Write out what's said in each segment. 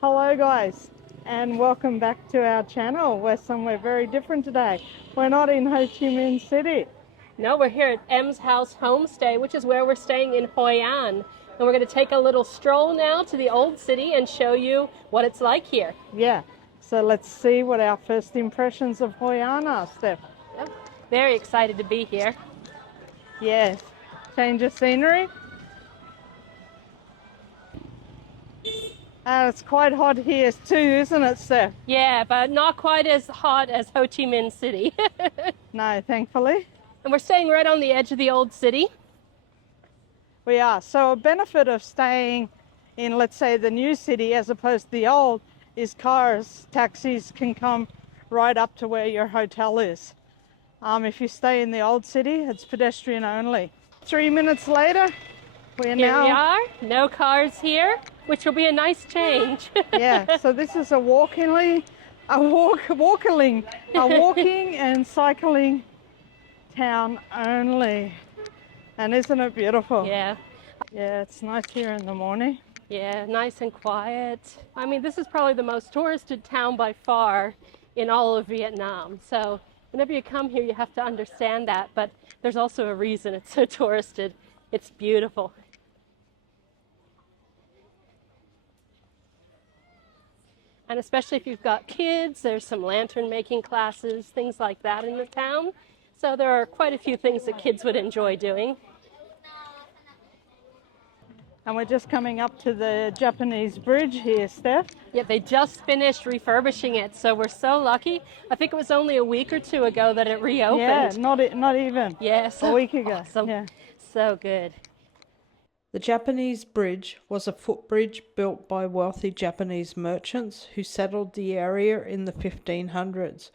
Hello guys, and welcome back to our channel. We're somewhere very different today. We're not in Ho Chi Minh City. No, we're here at M's House Homestay, which is where we're staying in Hoi An. And we're going to take a little stroll now to the old city and show you what it's like here. Yeah, so let's see what our first impressions of Hoi An are, Steph. Yep. Very excited to be here. Yes, change of scenery. It's quite hot here too, isn't it, Steph? Yeah, but not quite as hot as Ho Chi Minh City. No, thankfully. And we're staying right on the edge of the old city. We are. So a benefit of staying in, let's say, the new city as opposed to the old is cars, taxis can come right up to where your hotel is. If you stay in the old city, it's pedestrian only. 3 minutes later, Here we are, no cars here, which will be a nice change. Yeah, so this is a walking and cycling town only. And isn't it beautiful? Yeah. Yeah, it's nice here in the morning. Yeah, nice and quiet. I mean, this is probably the most touristed town by far in all of Vietnam. So whenever you come here, you have to understand that. But there's also a reason it's so touristed. It's beautiful. And especially if you've got kids, there's some lantern making classes, things like that in the town. So there are quite a few things that kids would enjoy doing. And we're just coming up to the Japanese bridge here, Steph. Yeah, they just finished refurbishing it, so we're so lucky. I think it was only a week or two ago that it reopened. Yeah, not even. Yes. A week ago. Awesome. Yeah. So good. The Japanese bridge was a footbridge built by wealthy Japanese merchants who settled the area in the 1500s.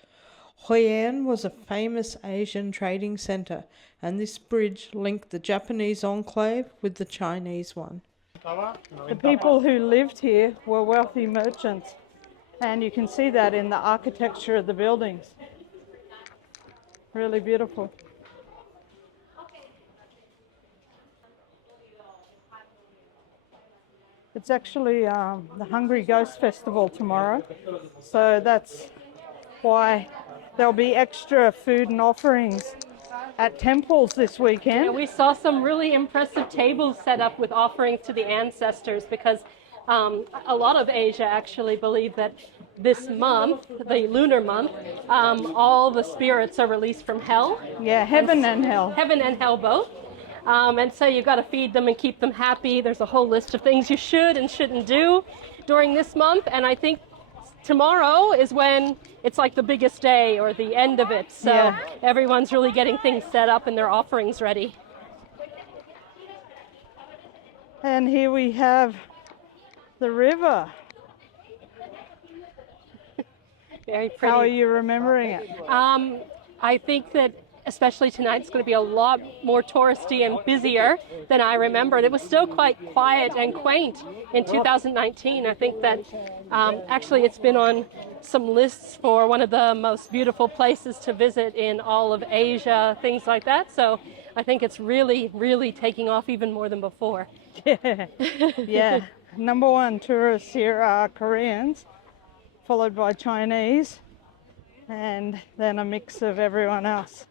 Hoi An was a famous Asian trading centre, and this bridge linked the Japanese enclave with the Chinese one. The people who lived here were wealthy merchants, and you can see that in the architecture of the buildings. Really beautiful. It's actually the Hungry Ghost Festival tomorrow, so that's why there'll be extra food and offerings at temples this weekend. Yeah, we saw some really impressive tables set up with offerings to the ancestors because a lot of Asia actually believe that this month, the lunar month, all the spirits are released from hell. Yeah, heaven and hell. Heaven and hell both. And so you've got to feed them and keep them happy. There's a whole list of things you should and shouldn't do during this month. And I think tomorrow is when it's like the biggest day or the end of it. So yeah, everyone's really getting things set up and their offerings ready. And here we have the river. Very pretty. How are you remembering it? I think that especially tonight, it's going to be a lot more touristy and busier than I remembered. It was still quite quiet and quaint in 2019. I think that actually it's been on some lists for one of the most beautiful places to visit in all of Asia, things like that. So I think it's really, really taking off even more than before. Yeah. Number one tourists here are Koreans, followed by Chinese, and then a mix of everyone else.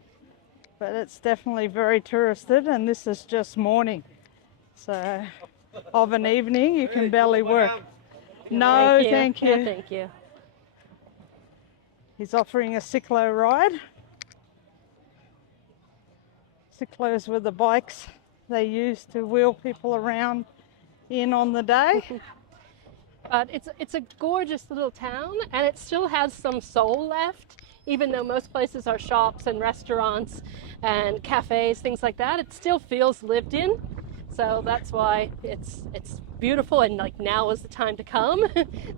But it's definitely very touristed, and this is just morning. So of an evening, you can barely work. No, thank you. No, thank you. He's offering a cyclo ride. Cyclos were the bikes they used to wheel people around in on the day. But it's a gorgeous little town, and it still has some soul left. Even though most places are shops and restaurants and cafes, things like that, it still feels lived in. So that's why it's beautiful, and like now is the time to come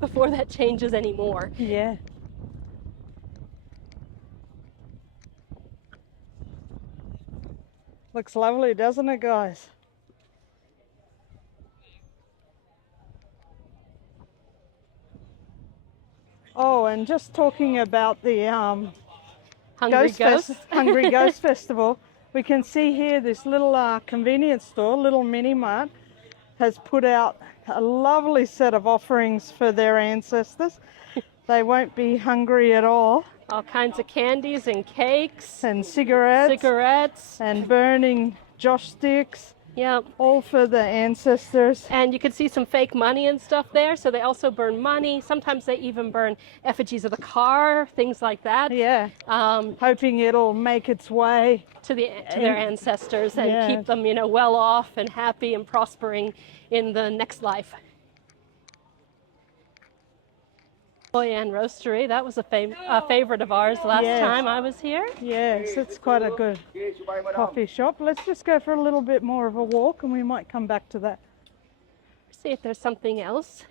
before that changes anymore. Yeah. Looks lovely, doesn't it, guys? Oh, and just talking about the Hungry Ghost Hungry Ghost Festival, we can see here this little convenience store, little mini mart, has put out a lovely set of offerings for their ancestors. They won't be hungry at all. All kinds of candies and cakes, And cigarettes and burning joss sticks, Yep. all for the ancestors. And you can see some fake money and stuff there. So they also burn money. Sometimes they even burn effigies of the car, things like that. Yeah, hoping it'll make its way. To their ancestors and Yeah. keep them, well off and happy and prospering in the next life. Hoi An Roastery, that was a favorite of ours last Yes. time I was here. Yes, it's quite a good coffee shop. Let's just go for a little bit more of a walk and we might come back to that. See if there's something else.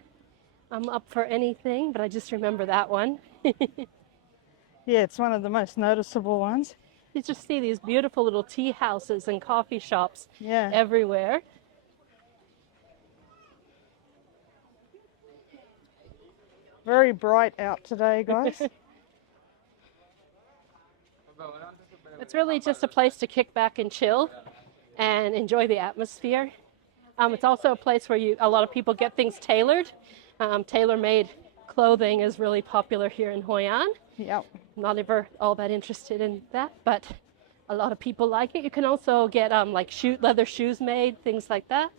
I'm up for anything, but I just remember that one. Yeah, it's one of the most noticeable ones. You just see these beautiful little tea houses and coffee shops Yeah. everywhere. Very bright out today, guys. It's really just a place to kick back and chill and enjoy the atmosphere. It's also a place where a lot of people get things tailored. Tailor-made clothing is really popular here in Hoi An. Yep. Not ever all that interested in that, but a lot of people like it. You can also get like leather shoes made, things like that.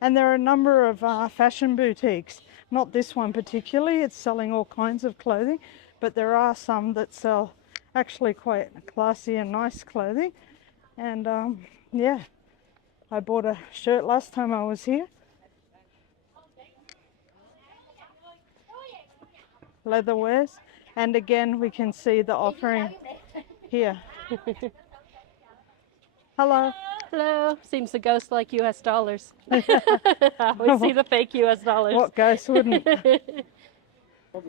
And there are a number of fashion boutiques. Not this one particularly, it's selling all kinds of clothing, but there are some that sell actually quite classy and nice clothing. And yeah, I bought a shirt last time I was here. Leatherwares. And again, we can see the offering here. Hello. Hello. Seems the ghost like US dollars. We see the fake US dollars. What ghost wouldn't?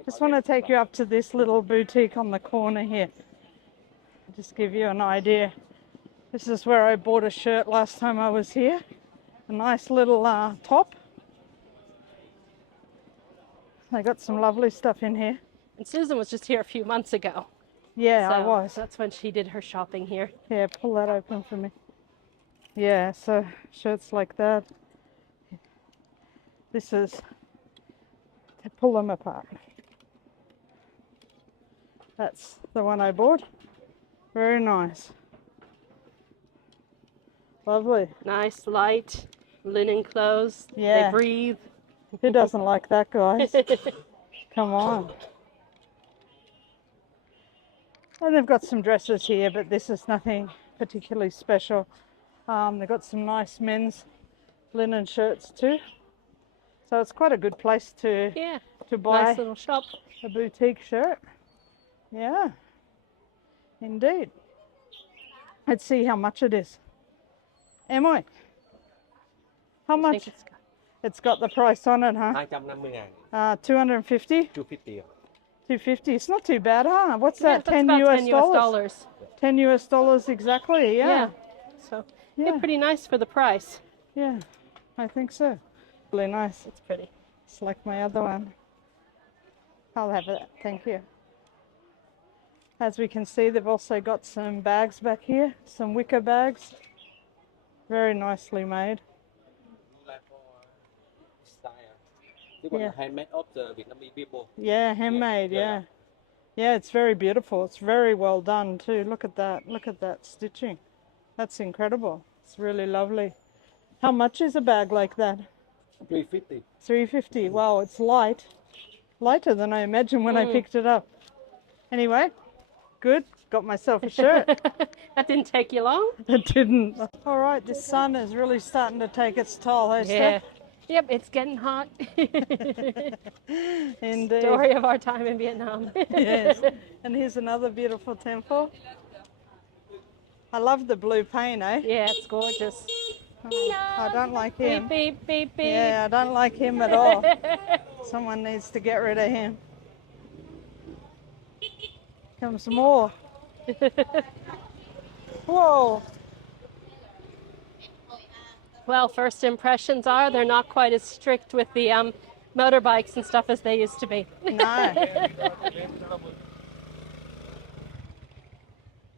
Just want to take you up to this little boutique on the corner here. Just give you an idea. This is where I bought a shirt last time I was here. A nice little top. They got some lovely stuff in here. And Susan was just here a few months ago. Yeah, So I was. That's when she did her shopping here. Yeah, pull that open for me. Yeah, so shirts like that. This is to pull them apart. That's the one I bought. Very nice. Lovely. Nice, light, linen clothes. Yeah. They breathe. Who doesn't like that, guys? Come on. And they've got some dresses here, but this is nothing particularly special. They've got some nice men's linen shirts too. So it's quite a good place to buy Nice little shop. a boutique shirt. Yeah, indeed. Let's see how much it is. Emily, how much? It's got the price on it, huh? 250,000 250? 250 250. It's not too bad, huh? What's that? That's 10 about US 10 dollars? dollars. 10 US dollars exactly, yeah. So Yeah. they're pretty nice for the price. Yeah, I think so. Really nice. It's pretty. It's like my other one. I'll have it, thank you. As we can see, they've also got some bags back here, some wicker bags. Very nicely made. Yeah. Handmade of the Vietnamese people. Yeah, handmade, yeah. Yeah, it's very beautiful. It's very well done too. Look at that. Look at that stitching. That's incredible. It's really lovely. How much is a bag like that? 350. 350. Wow, it's light. Lighter than I imagined when I picked it up. Anyway, good. Got myself a shirt. That didn't take you long. It didn't. All right, this sun is really starting to take its toll, hey, Steph? Yep, it's getting hot. Indeed. Story of our time in Vietnam. Yes. And here's another beautiful temple. I love the blue paint, eh? Yeah, it's gorgeous. I don't like him. Beep, beep, beep, beep. Yeah, I don't like him at all. Someone needs to get rid of him. Comes more. Whoa. Well, first impressions are they're not quite as strict with the motorbikes and stuff as they used to be. No.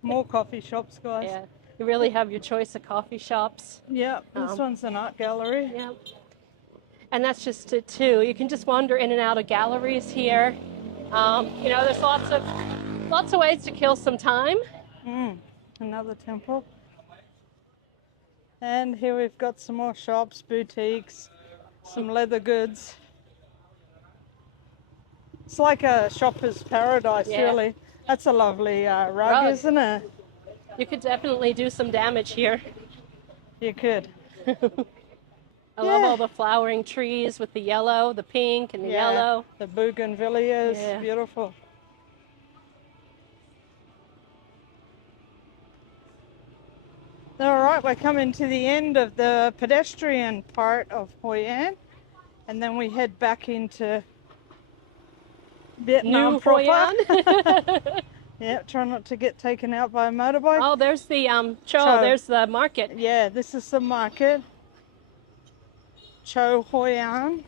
More coffee shops, guys. Yeah, you really have your choice of coffee shops. Yeah, this one's an art gallery. Yeah, And that's just it too. You can just wander in and out of galleries here. You know, there's lots of ways to kill some time. Another temple. And here we've got some more shops, boutiques, some leather goods. It's like a shopper's paradise, Yeah. really. That's a lovely rug, Rug. isn't it? You could definitely do some damage here. You could. I love all the flowering trees with the yellow, the pink, and the yellow. The bougainvilleas, Yeah. beautiful. All right, we're coming to the end of the pedestrian part of Hoi An, and then we head back into Vietnam New proper. Hoi An. Yeah, try not to get taken out by a motorbike. Oh, there's the Cho. there's the market. Yeah, this is the market. Cho Hoi An.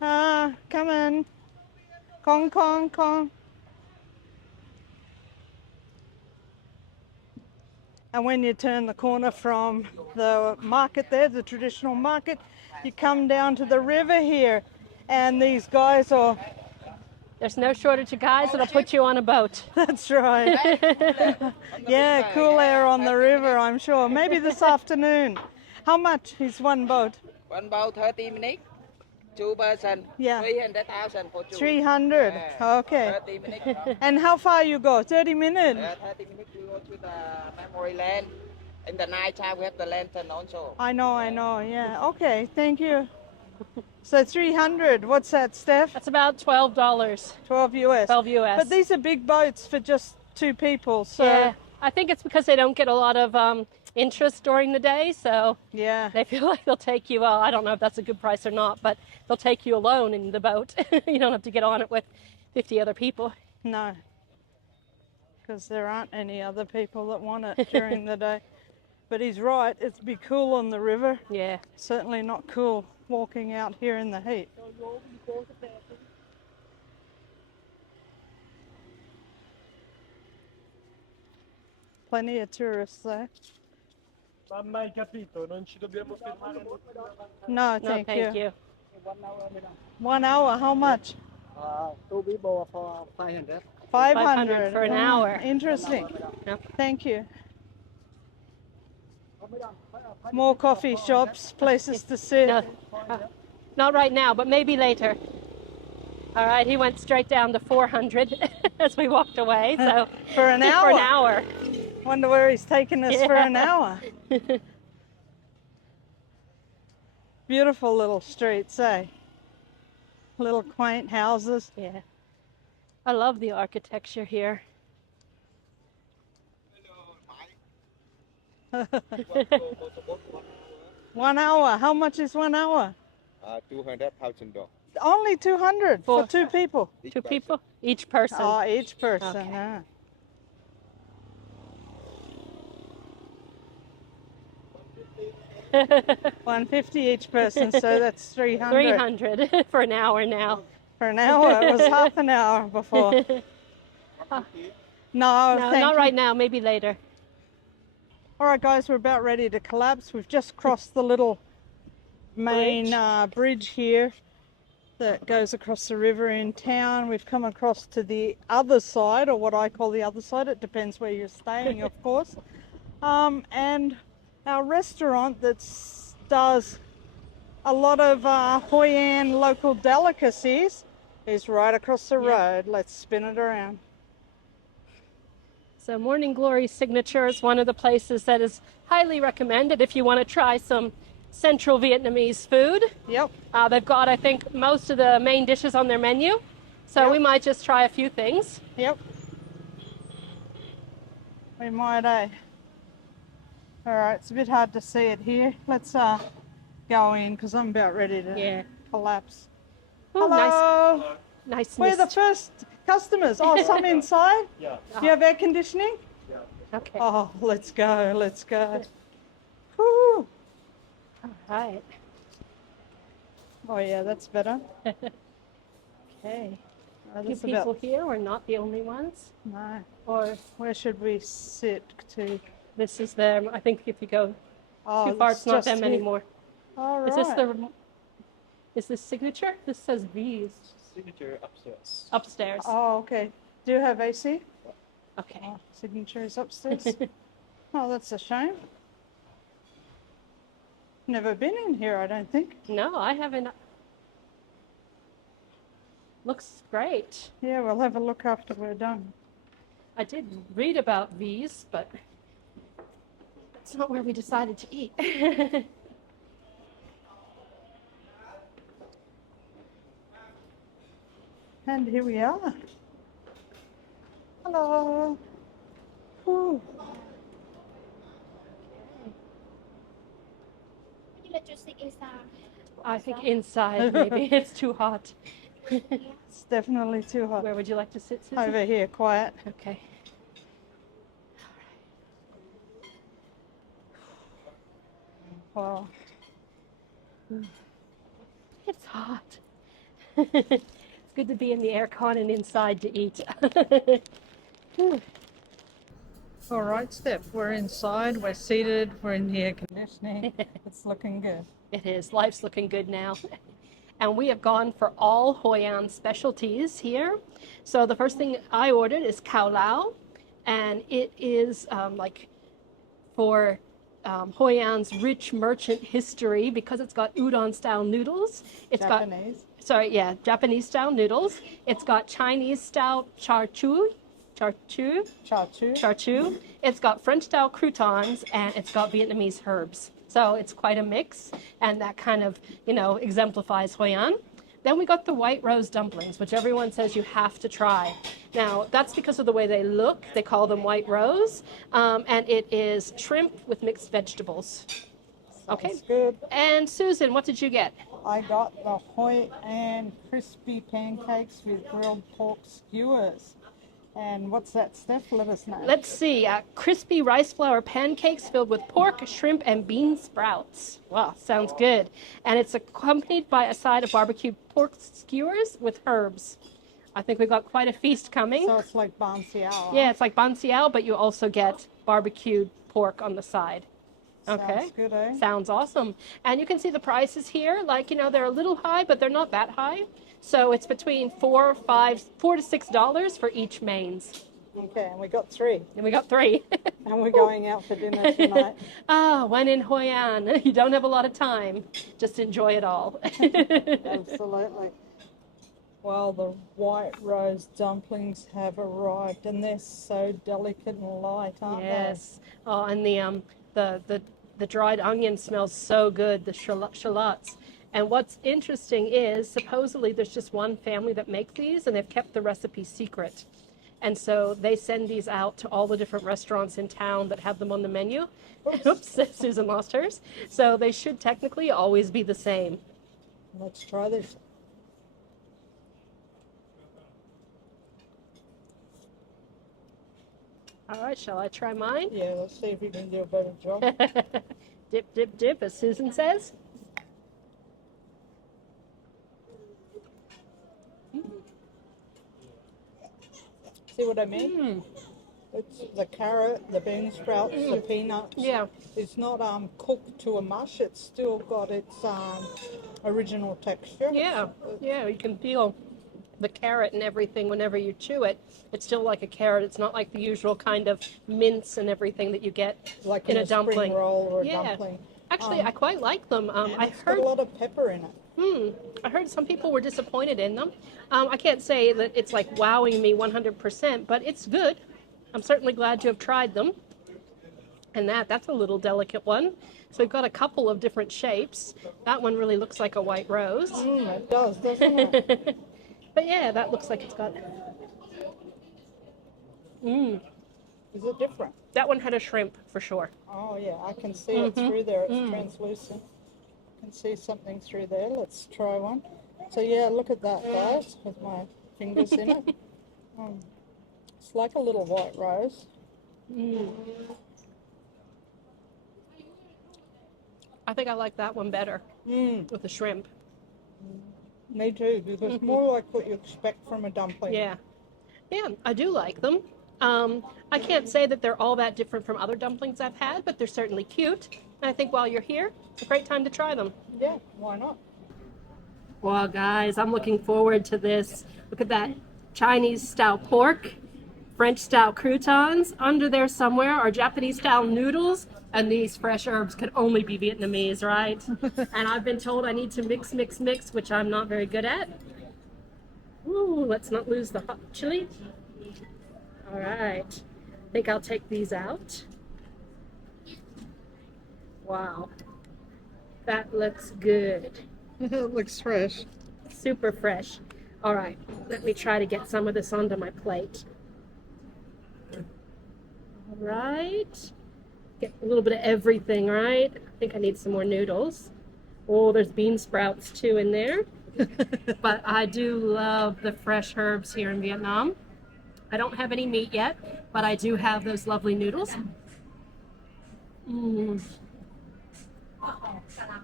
Come in. Kong, Kong, Kong. And when you turn the corner from the market there, the traditional market, you come down to the river here. And these guys are... There's no shortage of guys that'll put you on a boat. That's right. Yeah, cool air on the river, I'm sure. Maybe this afternoon. How much is one boat? One boat 30 minutes, 2 person, Yeah. 300,000 for 2. 300. Okay. 30 minutes. And how far you go? 30 minutes? 30 minutes we go to the memory land. In the night time we have the lantern also. I know, yeah. Okay, thank you. So 300, what's that, Steph? That's about $12. 12 US. 12 US. But these are big boats for just 2 people, so... Yeah, I think it's because they don't get a lot of interest during the day, so Yeah. they feel like they'll take you. Well, I don't know if that's a good price or not, but they'll take you alone in the boat. You don't have to get on it with 50 other people. No. Because there aren't any other people that want it during the day. But he's right, it'd be cool on the river. Yeah. Certainly not cool walking out here in the heat. Plenty of tourists there. Mai capito, non ci dobbiamo fermare. No, No, thank thank you. 1 hour, how much? 2 people for 500. 500 for an hour. Interesting. No. Thank you. More coffee shops, places to sit. No, not right now, but maybe later. All right, he went straight down to 400 as we walked away. So For an hour? For an hour. Wonder where he's taking us for an hour. Beautiful little streets, eh? Little quaint houses. Yeah. I love the architecture here. 1 hour. How much is 1 hour? 200,000 dollars. Only 200 for 2 people. Two people? Each person. Oh, each person. Okay. Ah. $150 each person, so that's 300 300 for an hour now. for an hour. It was half an hour before. No, No, thank not you. right now, maybe later. All right, guys, we're about ready to collapse. We've just crossed the little main bridge here that goes across the river in town. We've come across to the other side, or what I call the other side. It depends where you're staying, of course. And our restaurant that does a lot of Hoi An local delicacies is right across the road. Let's spin it around. So Morning Glory Signature is one of the places that is highly recommended if you want to try some Central Vietnamese food. Yep. They've got, I think, most of the main dishes on their menu. So we might just try a few things. Yep. We might, eh? All right, it's a bit hard to see it here. Let's go in because I'm about ready to collapse. Oh, Hello. nice. We're the first customers. Oh, some inside? Yeah. Do you have air conditioning? Okay. Oh, let's go, let's go. Woo. All right. Oh, yeah, that's better. Okay. Oh, Few that's people about... here. We're not the only ones. No. Or Where should we sit to? this is them. I think if you go Oh, too far, it's not just them here. anymore. All Is this right. is this signature? This says V's. Signature upstairs. Upstairs. Oh, okay. Do you have AC? Okay. Oh, signature is upstairs. Oh, that's a shame. Never been in here, I don't think. No, I haven't. Looks great. Yeah, we'll have a look after we're done. I did read about V's, but it's not where we decided to eat. And here we are. Hello. Whew. Would you like to sit inside? I think inside maybe. It's too hot. It's definitely too hot. Where would you like to sit, Susan? Over here, quiet. Okay. Wow. It's hot. It's good to be in the aircon and inside to eat. All right, Steph, we're inside, we're seated, we're in the air conditioning. It's looking good. It is. Life's looking good now. And we have gone for all Hoi An specialties here. So the first thing I ordered is Khao Lao, and it is like for Hoi An's rich merchant history because it's got udon-style noodles. It's Japanese. Japanese style noodles. It's got Chinese style char chu. It's got French style croutons, and it's got Vietnamese herbs. So it's quite a mix, and that kind of, exemplifies Hoi An. Then we got the white rose dumplings, which everyone says you have to try. Now, that's because of the way they look. They call them white rose, and it is shrimp with mixed vegetables. Okay. That's good. And Susan, what did you get? I got the Hoi An crispy pancakes with grilled pork skewers. And what's that, Steph? Let us know. Let's see, crispy rice flour pancakes filled with pork, shrimp, and bean sprouts. Wow, sounds good. And it's accompanied by a side of barbecued pork skewers with herbs. I think we've got quite a feast coming. So it's like ban xiao. Yeah, it's like ban xiao, but you also get barbecued pork on the side. Okay. Sounds good, eh? Sounds awesome. And you can see the prices here. They're a little high, but they're not that high. So it's between $4 to $6 for each mains. Okay, and we got 3. And we got 3. And we're going out for dinner tonight. When in Hoi An, you don't have a lot of time. Just enjoy it all. Absolutely. Well, the white rose dumplings have arrived, and they're so delicate and light, aren't Yes. Oh, and the dried onion smells so good, the shallots. And what's interesting is supposedly there's just one family that makes these, and they've kept the recipe secret. And so they send these out to all the different restaurants in town that have them on the menu. Oops, Susan lost hers. So they should technically always be the same. they? Let's try this. All right, shall I try mine? Yeah, let's see if you can do a better job. Dip, dip, dip, as Susan says. See what I mean? It's the carrot, the bean sprouts, the peanuts. Yeah. It's not cooked to a mush. It's still got its original texture. Yeah, yeah, you can feel the carrot and everything whenever you chew it. It's still like a carrot. It's not like the usual kind of mince and everything that you get Like in a a dumpling. spring roll or a Yeah. dumpling. Actually, I quite like them. And I it's heard got a lot of pepper in it. I heard some people were disappointed in them. I can't say that it's like wowing me 100%, but it's good. I'm certainly glad to have tried them. And that's a little delicate one. So we've got a couple of different shapes. That one really looks like a white rose. It does, doesn't it? But yeah, that looks like it's got... Is it different? That one had a shrimp for sure. Oh yeah, I can see it through there. It's translucent. I can see something through there. Let's try one. So yeah, look at that, guys, with my fingers in it. It's like a little white rose. I think I like that one better with the shrimp. Me too, because it's more like what you expect from a dumpling. Yeah. Yeah, I do like them. I can't say that they're all that different from other dumplings I've had, but they're certainly cute. And I think while you're here, it's a great time to try them. Yeah, why not? Wow, guys, I'm looking forward to this. Look at that Chinese-style pork, French-style croutons. Under there somewhere are Japanese-style noodles, and these fresh herbs could only be Vietnamese, right? And I've been told I need to mix, which I'm not very good at. Ooh, let's not lose the hot chili. All right, I think I'll take these out. Wow, that looks good. It looks fresh. Super fresh. All right, let me try to get some of this onto my plate. All right, get a little bit of everything, right? I think I need some more noodles. Oh, there's bean sprouts too in there. But I do love the fresh herbs here in Vietnam. I don't have any meat yet, but I do have those lovely noodles. Mm.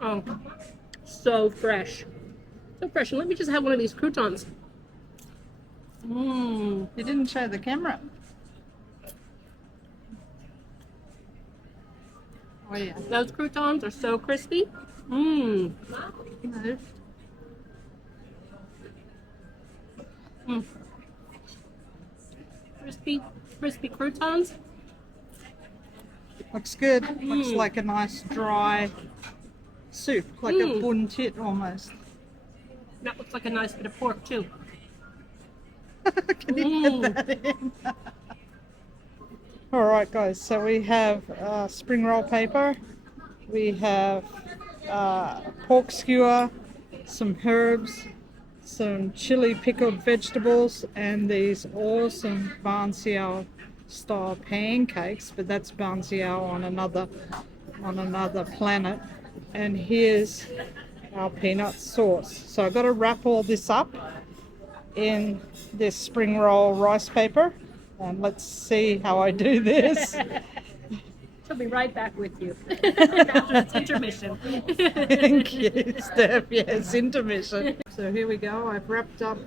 Oh, so fresh. So fresh. And let me just have one of these croutons. Mmm. You didn't show the camera. Oh yeah. Those croutons are so crispy. Mmm. No. Mm. Crispy croutons. Looks good. Looks like a nice dry soup, like a bun tit almost. That looks like a nice bit of pork too. Can you get that in? All right, guys. So we have spring roll paper. We have pork skewer, some herbs, some chili pickled vegetables, and these awesome Ban Siao style pancakes, but that's Ban Siao on another planet. And here's our peanut sauce. So I've got to wrap all this up in this spring roll rice paper, and let's see how I do this. I'll be right back with you after this intermission. Thank you, Steph. Yes, intermission. So here we go. I've wrapped up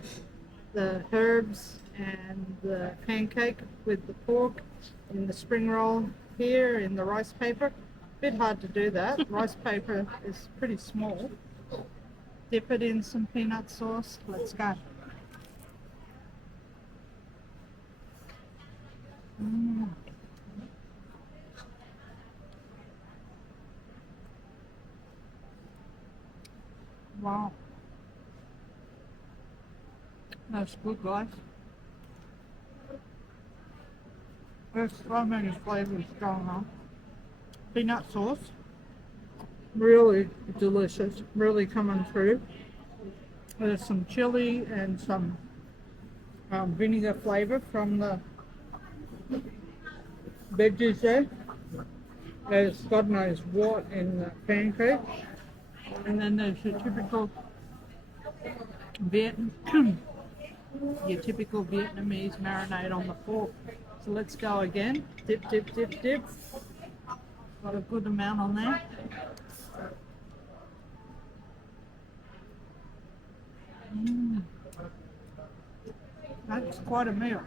the herbs and the pancake with the pork in the spring roll here in the rice paper. Bit hard to do that. Rice paper is pretty small. Dip it in some peanut sauce. Let's go. Mm. Wow. That's good, guys. There's so many flavors going on. Peanut sauce, really delicious, really coming through. There's some chili and some vinegar flavor from the veggies there. There's God knows what in the pancake. And then there's your typical Vietnamese marinade on the pork. So let's go again. Dip, dip, dip, dip. Got a good amount on there. That's quite a meal.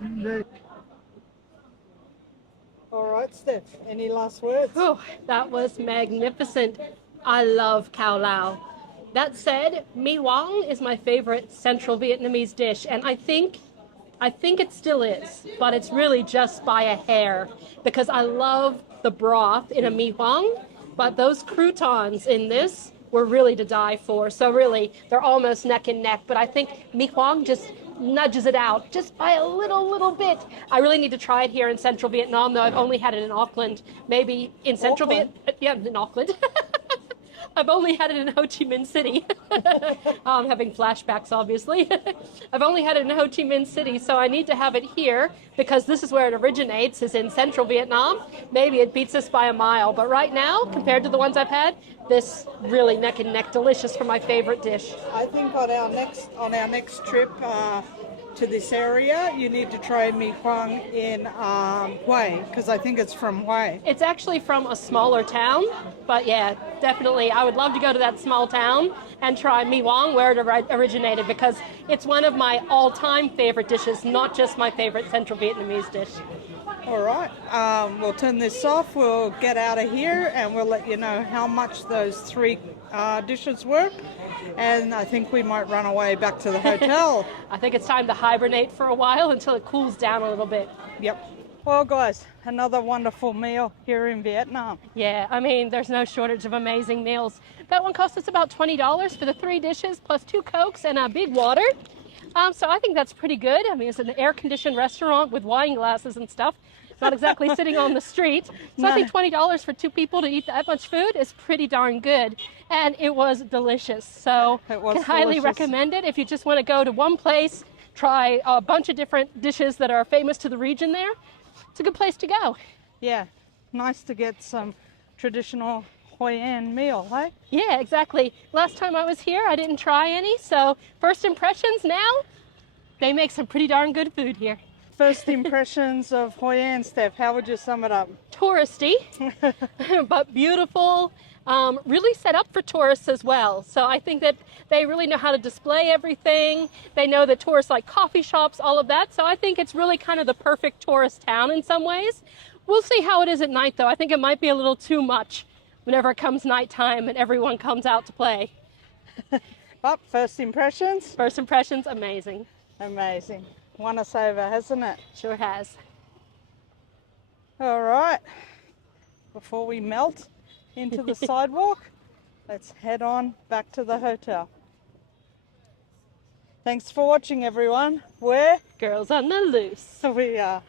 Indeed. All right, Steph, any last words? Oh, that was magnificent. I love Khao Lao. That said, Mi Hoang is my favorite Central Vietnamese dish, and I think it still is, but it's really just by a hair, because I love the broth in a Mi Hoang, but those croutons in this were really to die for. So really, they're almost neck and neck, but I think Mi Hoang just nudges it out just by a little bit. I really need to try it here in Central Vietnam, though I've only had it in Auckland. Maybe in Central Vietnam, yeah, in Auckland. I've only had it in Ho Chi Minh City. I'm having flashbacks, obviously. I've only had it in Ho Chi Minh City, so I need to have it here because this is where it originates, is in Central Vietnam. Maybe it beats us by a mile, but right now, compared to the ones I've had, this really neck and neck delicious for my favorite dish. I think on our next trip, to this area, you need to try mi huang in Hue, because I think it's from Hue. It's actually from a smaller town, but yeah, definitely. I would love to go to that small town and try mi huang where it originated, because it's one of my all-time favorite dishes, not just my favorite Central Vietnamese dish. All right, we'll turn this off, we'll get out of here, and we'll let you know how much those three dishes were. And I think we might run away back to the hotel. I think it's time to hibernate for a while until it cools down a little bit. Yep. Well, guys, another wonderful meal here in Vietnam. Yeah, I mean, there's no shortage of amazing meals. That one cost us about $20 for the 3 dishes, plus 2 Cokes and a big water. So I think that's pretty good. I mean, it's an air-conditioned restaurant with wine glasses and stuff. Not exactly sitting on the street. So I think $20 for 2 people to eat that much food is pretty darn good. And it was delicious. So I can highly recommend it if you just want to go to one place, try a bunch of different dishes that are famous to the region there. It's a good place to go. Yeah, nice to get some traditional Hoi An meal, hey? Yeah, exactly. Last time I was here, I didn't try any. So first impressions now, they make some pretty darn good food here. First impressions of Hoi An, Steph, how would you sum it up? Touristy, but beautiful, really set up for tourists as well. So I think that they really know how to display everything. They know that tourists like coffee shops, all of that. So I think it's really kind of the perfect tourist town in some ways. We'll see how it is at night, though. I think it might be a little too much whenever it comes nighttime and everyone comes out to play. But first impressions? First impressions, amazing. Amazing. Won us over, hasn't it? Sure has. All right. Before we melt into the sidewalk, let's head on back to the hotel. Thanks for watching, everyone. We're Girls on the Loose. we are.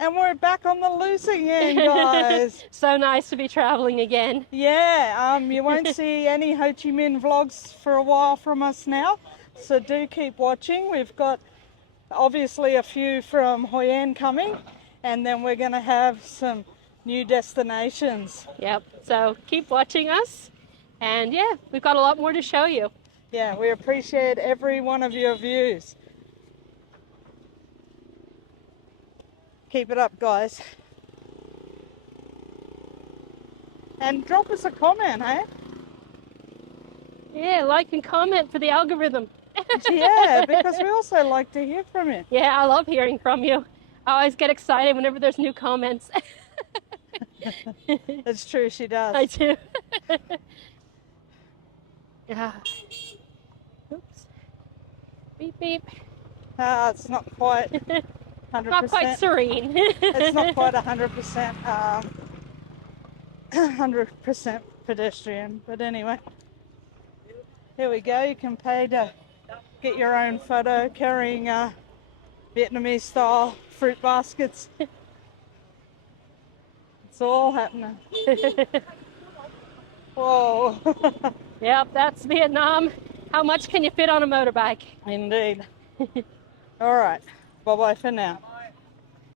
And we're back on the loose again, guys. So nice to be traveling again. Yeah, you won't see any Ho Chi Minh vlogs for a while from us now. So do keep watching. We've got obviously a few from Hoi An coming, and then we're going to have some new destinations. Yep, so keep watching us, and yeah, we've got a lot more to show you. Yeah, we appreciate every one of your views. Keep it up, guys. And drop us a comment, hey? Yeah, like and comment for the algorithm. Yeah, because we also like to hear from you. Yeah, I love hearing from you. I always get excited whenever there's new comments. It's true, she does. I do. Yeah. Oops. Beep, beep. It's not quite 100%. Not quite serene. It's not quite 100%, 100% pedestrian. But anyway, here we go. You can pay to get your own photo carrying Vietnamese style fruit baskets. It's all happening. Whoa. Yep, that's Vietnam. How much can you fit on a motorbike? Indeed. All right. Bye-bye for now.